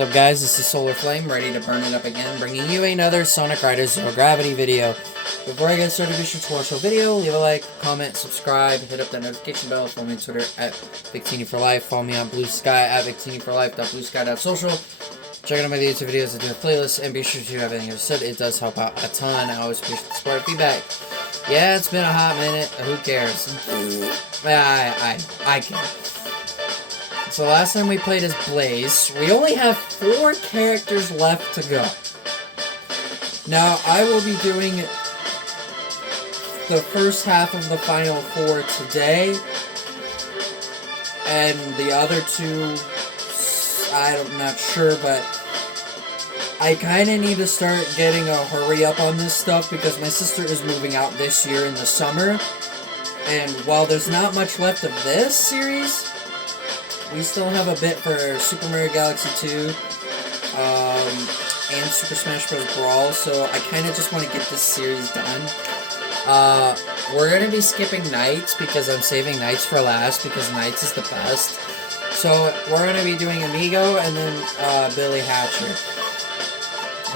What's up, guys? This is Solar Flame, ready to burn it up again, bringing you another Sonic Riders Zero Gravity video. Before I get started, be sure to watch the video, leave a like, comment, subscribe, hit up that notification bell, follow me on Twitter at VictiniForLife, follow me on BlueSky at VictiniForLife.bluesky.social. Check out my YouTube videos, I do a playlist, and be sure to have anything I've said. It does help out a ton. I always appreciate the support and feedback. Yeah, it's been a hot minute. Who cares? I care. So last time we played as Blaze, we only have 4 characters left to go. Now, I will be doing the first half of the final 4 today, and the other 2, I'm not sure, but I kind of need to start getting a hurry up on this stuff because my sister is moving out this year in the summer, and while there's not much left of this series, we still have a bit for Super Mario Galaxy 2 and Super Smash Bros. Brawl, so I kind of just want to get this series done. We're going to be skipping Nights because I'm saving Nights for last because Nights is the best. So we're going to be doing Amigo and then Billy Hatcher.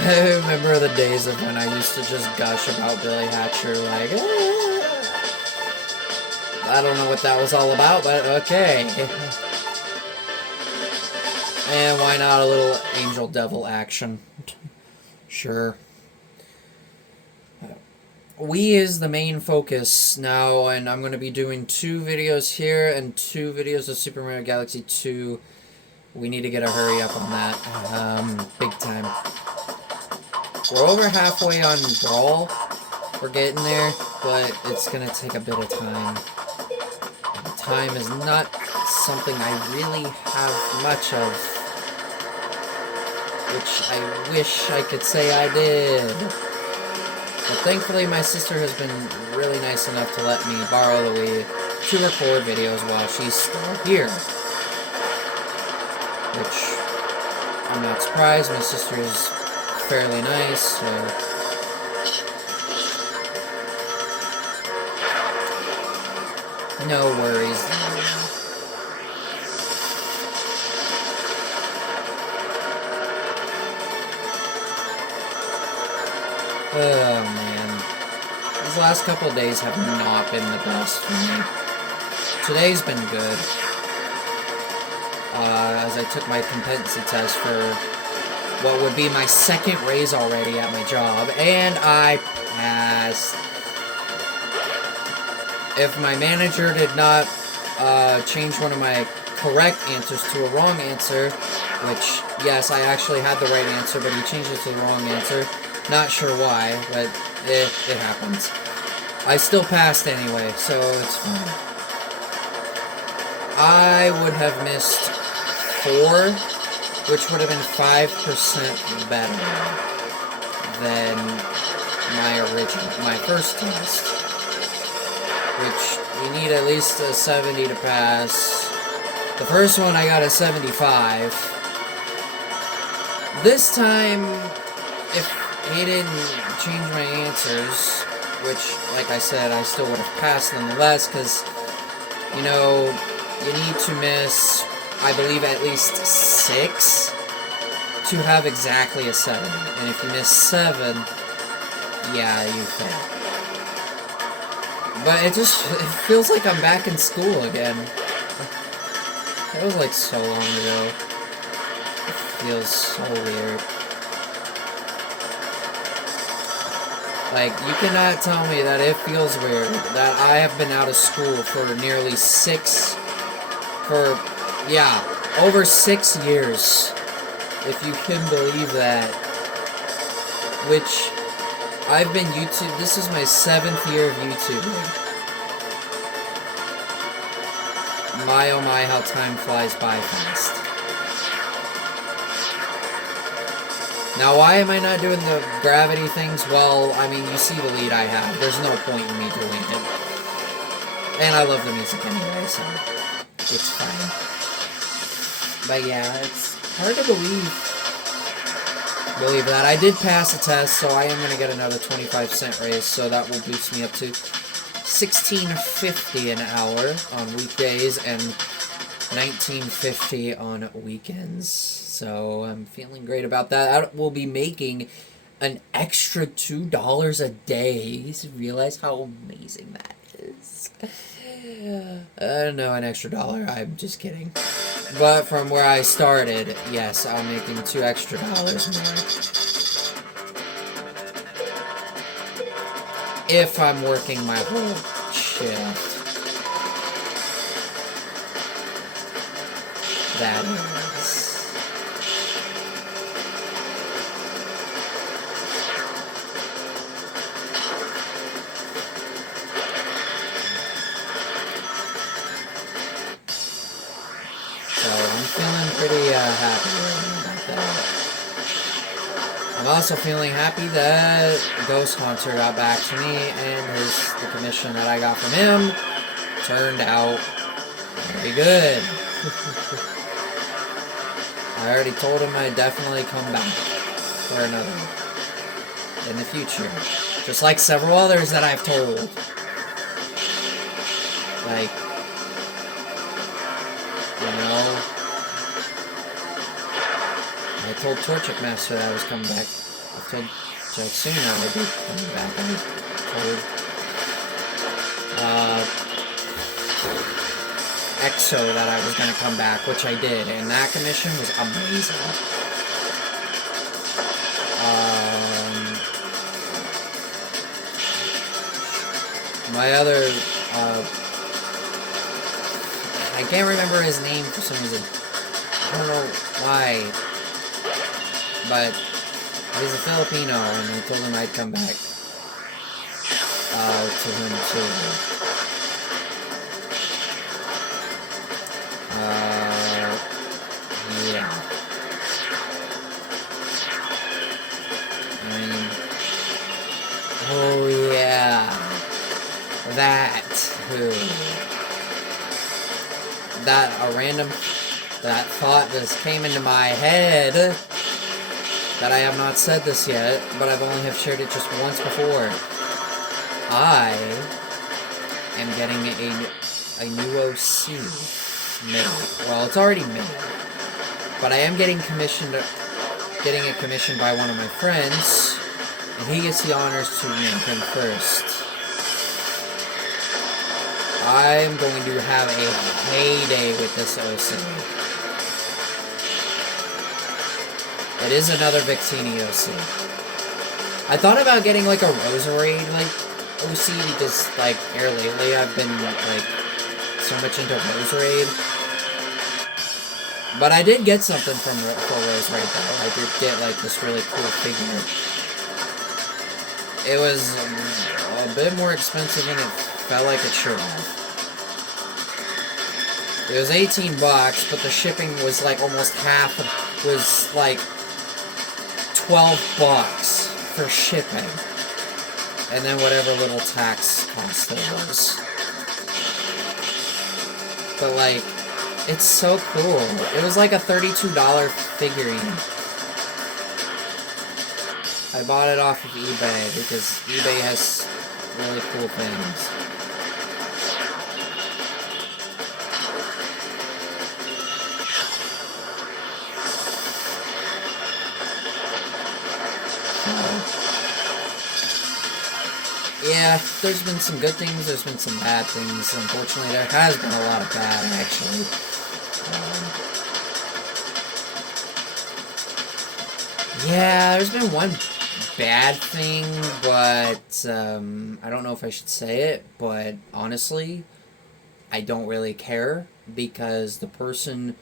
I remember the days of when I used to just gush about Billy Hatcher, like, I don't know what that was all about, but okay. And why not a little angel devil action? Sure. Wii is the main focus now, and I'm going to be doing 2 videos here and 2 videos of Super Mario Galaxy 2. We need to get a hurry up on that. Big time. We're over halfway on Brawl. We're getting there, but it's going to take a bit of time. Time is not something I really have much of, which I wish I could say I did. But thankfully my sister has been really nice enough to let me borrow the Wii to record videos while she's still here. Which, I'm not surprised, my sister is fairly nice, so no worries. Oh man, these last couple of days have not been the best for me. Today's been good, as I took my competency test for what would be my 2nd raise already at my job, and I passed. If my manager did not change one of my correct answers to a wrong answer, which, yes, I actually had the right answer, but he changed it to the wrong answer. Not sure why, but it happens. I still passed anyway, so it's fine. I would have missed 4, which would have been 5% better than my first test. Which, you need at least a 70 to pass. The first one I got a 75. This time, if he didn't change my answers, which, like I said, I still would have passed nonetheless, because, you know, you need to miss, I believe, at least 6 to have exactly a 7. And if you miss 7, yeah, you fail. But it feels like I'm back in school again. That was like so long ago. It feels so weird. Like, you cannot tell me that it feels weird that I have been out of school for nearly over 6 years. If you can believe that. Which, I've been this is my 7th year of YouTubing. My oh my, how time flies by fast. Now, why am I not doing the gravity things? Well, I mean, you see the lead I have. There's no point in me doing it. And I love the music anyway, so it's fine. But yeah, it's hard to believe that. I did pass a test, so I am going to get another 25-cent raise, so that will boost me up to $16.50 an hour on weekdays, and $19.50 on weekends. So I'm feeling great about that. I will be making an extra $2 a day. You realize how amazing that is? No, an extra $1. I'm just kidding. But from where I started, yes, I'm making $2 extra more. If I'm working my whole shift. That is. So I'm feeling pretty happy about that. I'm also feeling happy that Ghost Hunter got back to me, and the commission that I got from him turned out very good. I already told him I'd definitely come back for another in the future. Just like several others that I've told. Like, you know, I told Torchic Master that I was coming back. I told Jacksuna I would be coming back. I told EXO that I was going to come back, which I did, and that commission was amazing. My other, I can't remember his name for some reason. I don't know why, but he's a Filipino, and I told him I'd come back to him too. Yeah. I mean, oh yeah, that thought just came into my head, that I have not said this yet, but I've only have shared it just once before. I am getting a new OC made. Well, it's already made, but I am getting a commission by one of my friends, and he gets the honors to make him first. I'm going to have a heyday with this OC. It is another Victini OC. I thought about getting like a Roserade OC because like here lately I've been like so much into Roserade. But I did get something for Roserade though. I did get like this really cool figure. It was a bit more expensive than it felt like it should have. It was $18, but the shipping was like almost half. Was like $12 for shipping, and then whatever little tax cost there was. But like, it's so cool. It was like a $32 figurine. I bought it off of eBay because eBay has really cool things. Yeah, there's been some good things, there's been some bad things. Unfortunately, there has been a lot of bad, actually. Yeah, there's been one bad thing, but I don't know if I should say it, but honestly, I don't really care, because the person...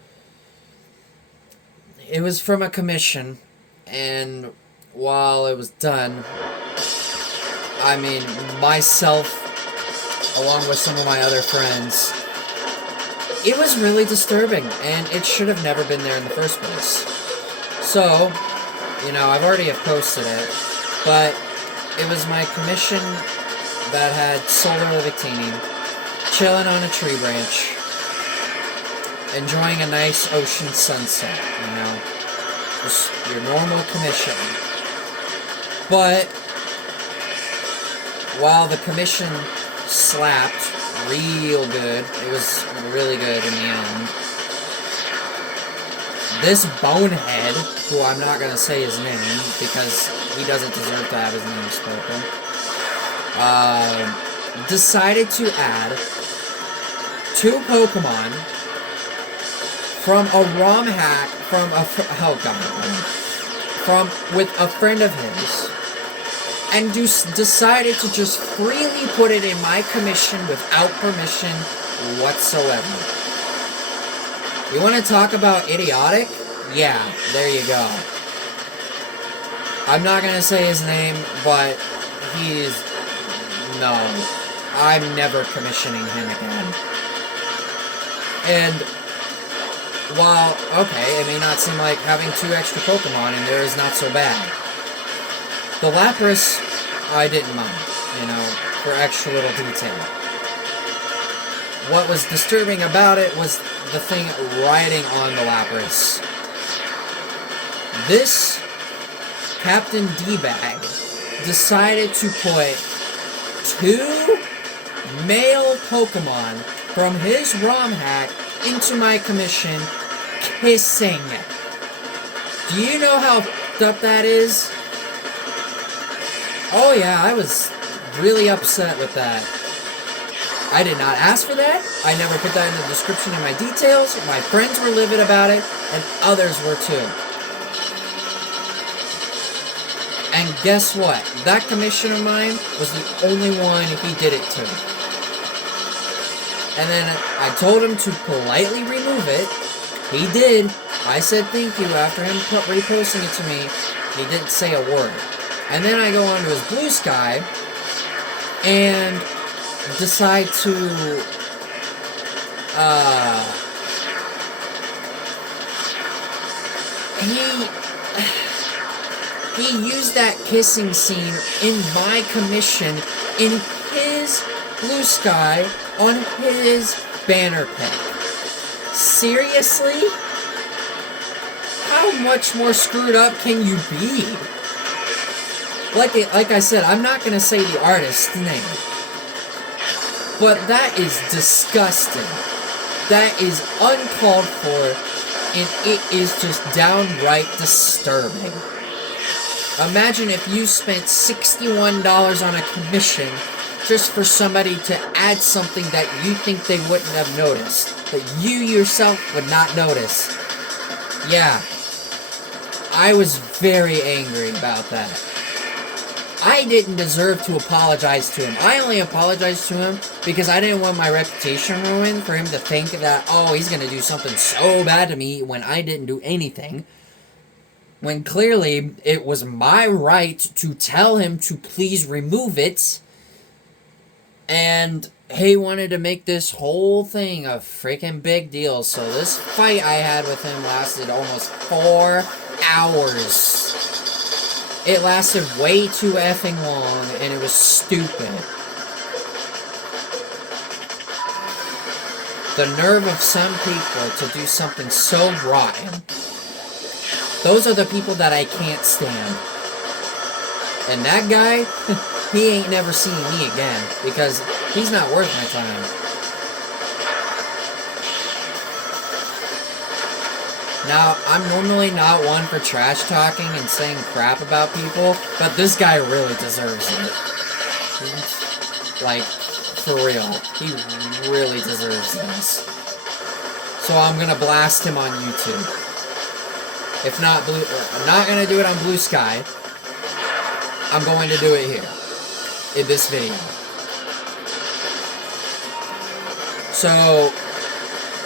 It was from a commission, and while it was done... I mean, myself, along with some of my other friends, it was really disturbing, and it should have never been there in the first place. So, you know, I've already have posted it, but it was my commission that had Solar Victini, chilling on a tree branch, enjoying a nice ocean sunset, you know, just your normal commission. But... while the commission slapped real good, it was really good in the end, this bonehead, who I'm not going to say his name because he doesn't deserve to have his name spoken, decided to add 2 Pokemon from a ROM hack with a friend of his, and decided to just freely put it in my commission without permission whatsoever. You want to talk about idiotic? Yeah, there you go. I'm not going to say his name, but no, I'm never commissioning him again. And while, okay, it may not seem like having 2 extra Pokemon in there is not so bad. The Lapras, I didn't mind, for extra little detail. What was disturbing about it was the thing riding on the Lapras. This Captain D-Bag decided to put 2 male Pokemon from his ROM hack into my commission, kissing. Do you know how f***ed up that is? Oh yeah, I was really upset with that. I did not ask for that. I never put that in the description in my details. My friends were livid about it, and others were too. And guess what? That commission of mine was the only one he did it to. And then I told him to politely remove it. He did. I said thank you after him reposting it to me. He didn't say a word. And then I go on to his BlueSky and decide to he used that kissing scene in my commission in his BlueSky on his banner pick. Seriously? How much more screwed up can you be? Like I said, I'm not going to say the artist's name. But that is disgusting. That is uncalled for, and it is just downright disturbing. Imagine if you spent $61 on a commission just for somebody to add something that you think they wouldn't have noticed, that you yourself would not notice. Yeah, I was very angry about that. I didn't deserve to apologize to him. I only apologized to him because I didn't want my reputation ruined, for him to think that, oh, he's going to do something so bad to me when I didn't do anything. When clearly it was my right to tell him to please remove it. And he wanted to make this whole thing a freaking big deal. So this fight I had with him lasted almost 4 hours. It lasted way too effing long, and it was stupid. The nerve of some people to do something so rotten. Those are the people that I can't stand. And that guy, he ain't never seen me again, because he's not worth my time. Now, I'm normally not one for trash talking and saying crap about people, but this guy really deserves it. Like, for real. He really deserves this. So I'm gonna blast him on YouTube. If not, I'm not gonna do it on BlueSky. I'm going to do it here, in this video. So,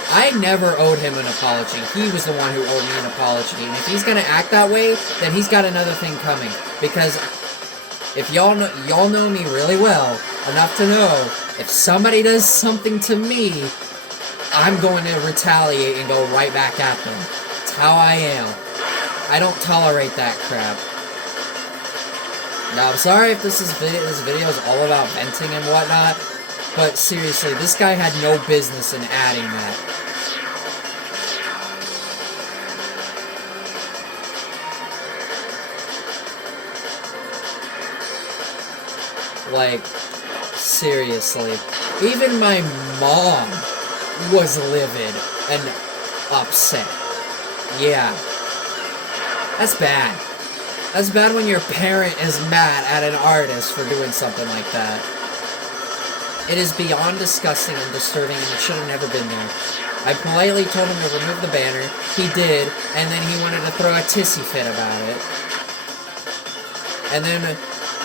I never owed him an apology. He was the one who owed me an apology. And if he's gonna act that way, then he's got another thing coming. Because if y'all know me really well enough to know, if somebody does something to me, I'm going to retaliate and go right back at them. It's how I am. I don't tolerate that crap. Now, I'm sorry if this video is all about venting and whatnot, but seriously, this guy had no business in adding that. Like, seriously. Even my mom was livid and upset. Yeah. That's bad. That's bad when your parent is mad at an artist for doing something like that. It is beyond disgusting and disturbing, and it should have never been there. I politely told him to remove the banner. He did, and then he wanted to throw a tissy fit about it. And then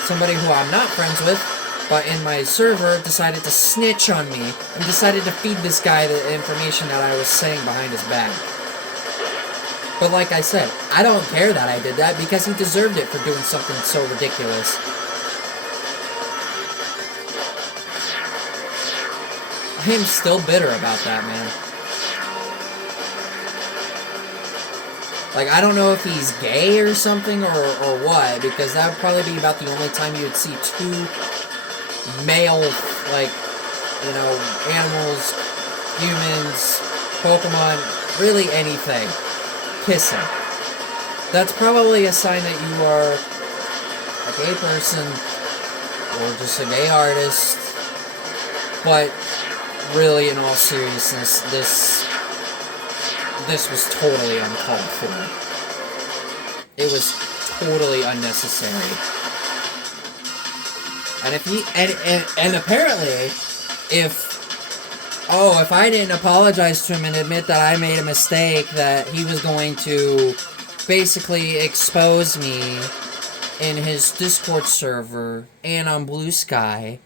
somebody who I'm not friends with, but in my server, decided to snitch on me and decided to feed this guy the information that I was saying behind his back. But like I said, I don't care that I did that because he deserved it for doing something so ridiculous. I am still bitter about that, man. Like, I don't know if he's gay or something or what, because that would probably be about the only time you would see two male, like, you know, animals, humans, Pokemon, really anything, kissing. That's probably a sign that you are a gay person or just a gay artist. But really, in all seriousness, this was totally uncalled for. It was totally unnecessary. And if he and apparently, if I didn't apologize to him and admit that I made a mistake, that he was going to basically expose me in his Discord server and on BlueSky.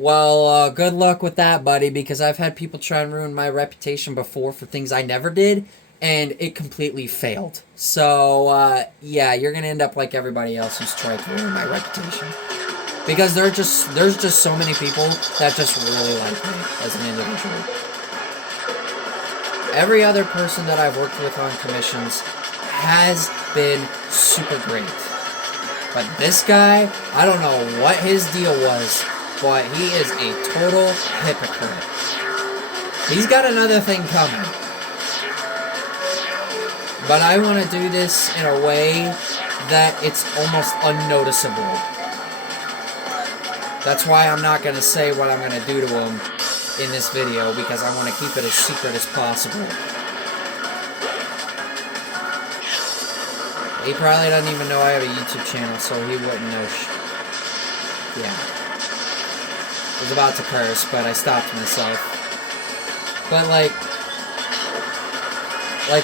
Well, good luck with that, buddy, because I've had people try and ruin my reputation before for things I never did, and it completely failed. So, yeah, you're gonna end up like everybody else who's tried to ruin my reputation. Because there's just so many people that just really like me as an individual. Every other person that I've worked with on commissions has been super great. But this guy, I don't know what his deal was, but he is a total hypocrite. He's got another thing coming. But I want to do this in a way that it's almost unnoticeable. That's why I'm not going to say what I'm going to do to him in this video, because I want to keep it as secret as possible. He probably doesn't even know I have a YouTube channel, so he wouldn't know yeah. I was about to curse, but I stopped myself. But like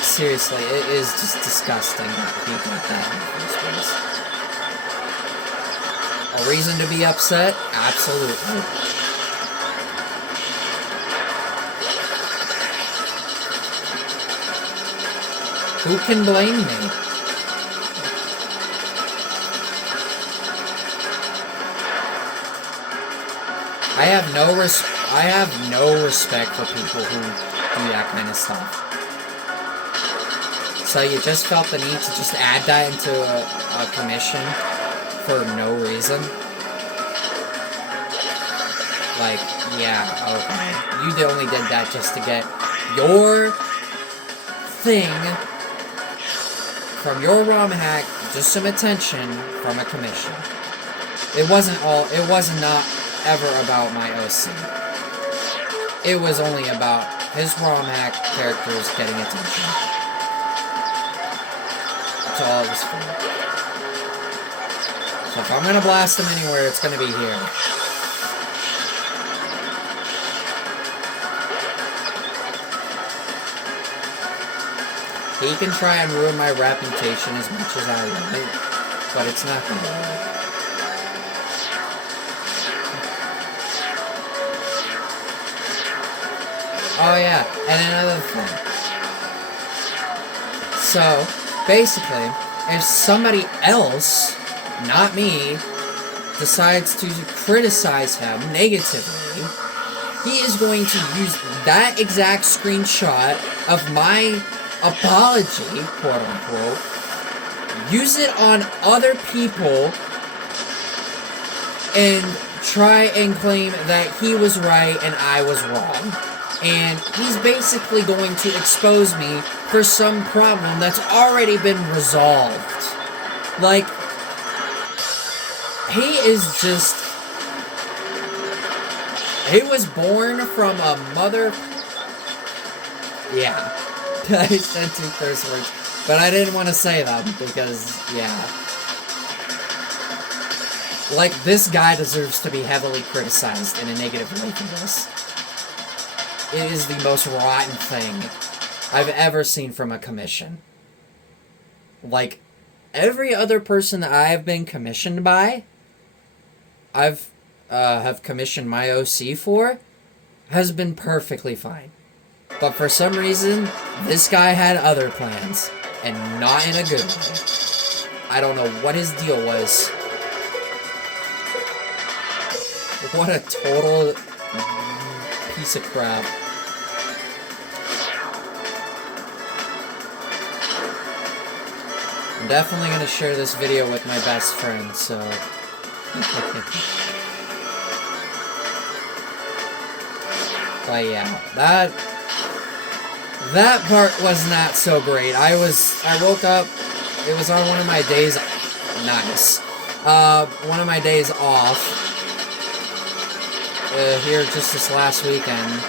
seriously, it is just disgusting that he did that in the first place. A reason to be upset? Absolutely. Who can blame me? I have no respect for people who do that kind of stuff. So you just felt the need to just add that into a commission for no reason? Like, yeah, okay. You only did that just to get your thing from your ROM hack, just some attention from a commission. It was not ever about my OC. It was only about his ROM hack characters getting attention. That's all it was for. So if I'm gonna blast him anywhere, it's gonna be here. He can try and ruin my reputation as much as I want, but it's not gonna work. Oh yeah, and another thing. So, basically, if somebody else, not me, decides to criticize him negatively, he is going to use that exact screenshot of my apology, quote unquote, use it on other people, and try and claim that he was right and I was wrong. And he's basically going to expose me for some problem that's already been resolved. Like, he is just... He was born from a mother... Yeah. I said 2 curse words, but I didn't want to say them because, yeah. Like, this guy deserves to be heavily criticized in a negative way for this. It is the most rotten thing I've ever seen from a commission. Like, every other person that I've been commissioned by, have commissioned my OC for, has been perfectly fine. But for some reason, this guy had other plans, and not in a good way. I don't know what his deal was. What a total piece of crap. I'm definitely going to share this video with my best friend, so... But yeah, that part was not so great. I woke up, it was on one of my days, nice, one of my days off, here just this last weekend.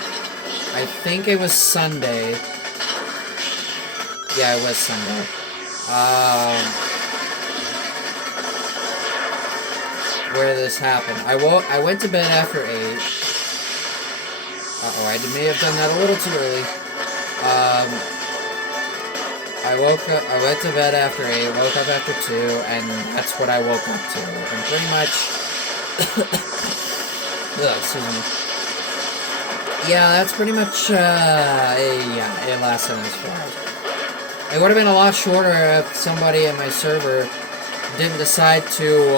I think it was Sunday. Yeah, it was Sunday. Where this happened. I went to bed after 8. Uh-oh, I may have done that a little too early. I went to bed after 8, woke up after 2, and that's what I woke up to. And pretty much... excuse me. Yeah, that's pretty much, yeah, it lasted almost 4 hours. It would have been a lot shorter if somebody in my server didn't decide to,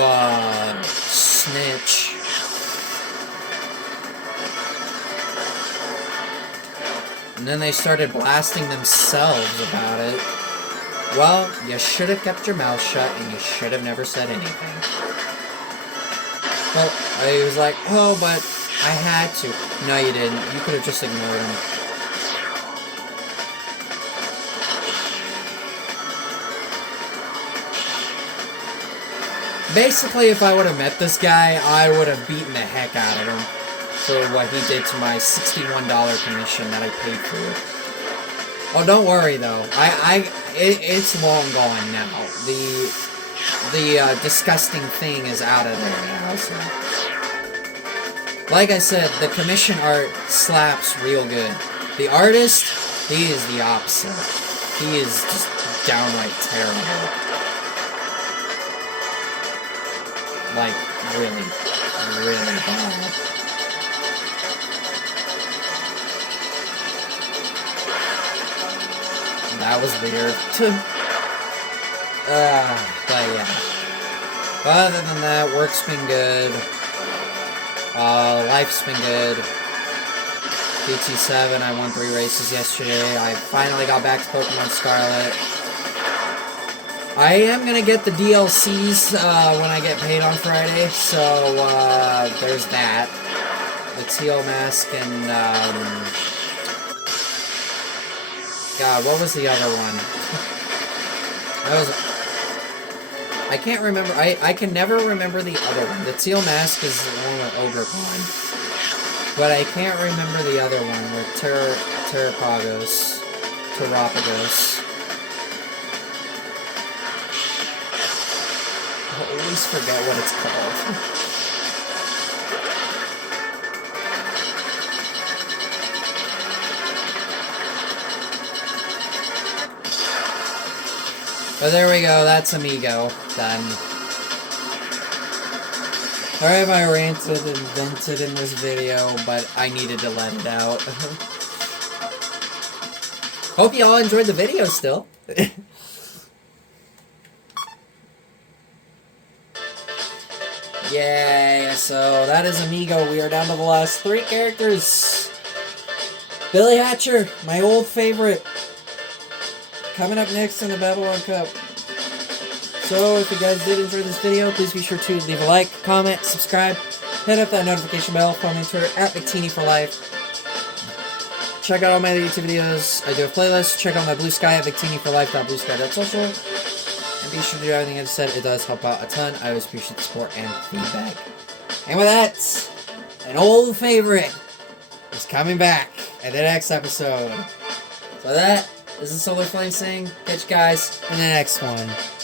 snitch. And then they started blasting themselves about it. Well, you should have kept your mouth shut, and you should have never said anything. Well, I was like, oh, but I had to. No, you didn't. You could have just ignored him. Basically, if I would have met this guy, I would have beaten the heck out of him for what he did to my $61 commission that I paid for. Oh, don't worry though. It's long gone now. The disgusting thing is out of there now. So, like I said, the commission art slaps real good. The artist, he is the opposite. He is just downright terrible. Like, really, really bad. That was weird. But yeah. But other than that, work's been good. Life's been good. PT7, I won 3 races yesterday. I finally got back to Pokemon Scarlet. I am gonna get the DLCs when I get paid on Friday, so there's that. The Teal Mask and God, what was the other one? That was... I can't remember. I can never remember the other one. The Teal Mask is the one with Ogrepon. But I can't remember the other one with Terrapagos. I always forget what it's called. But there we go, that's Amigo. Done. Alright, I ranted and vented in this video, but I needed to let it out. Hope you all enjoyed the video still. Yay, so that is Amigo. We are down to the last 3 characters. Billy Hatcher, my old favorite. Coming up next in the Babylon Cup. So, if you guys did enjoy this video, please be sure to leave a like, comment, subscribe, hit up that notification bell, follow me on Twitter at VictiniForLife. Check out all my other YouTube videos. I do a playlist. Check out my BlueSky at VictiniForLife.bluesky.social. And be sure to do everything I just said. It does help out a ton. I always appreciate the support and feedback. And with that, an old favorite is coming back in the next episode. So that This is Solar Flame saying, catch you guys in the next one.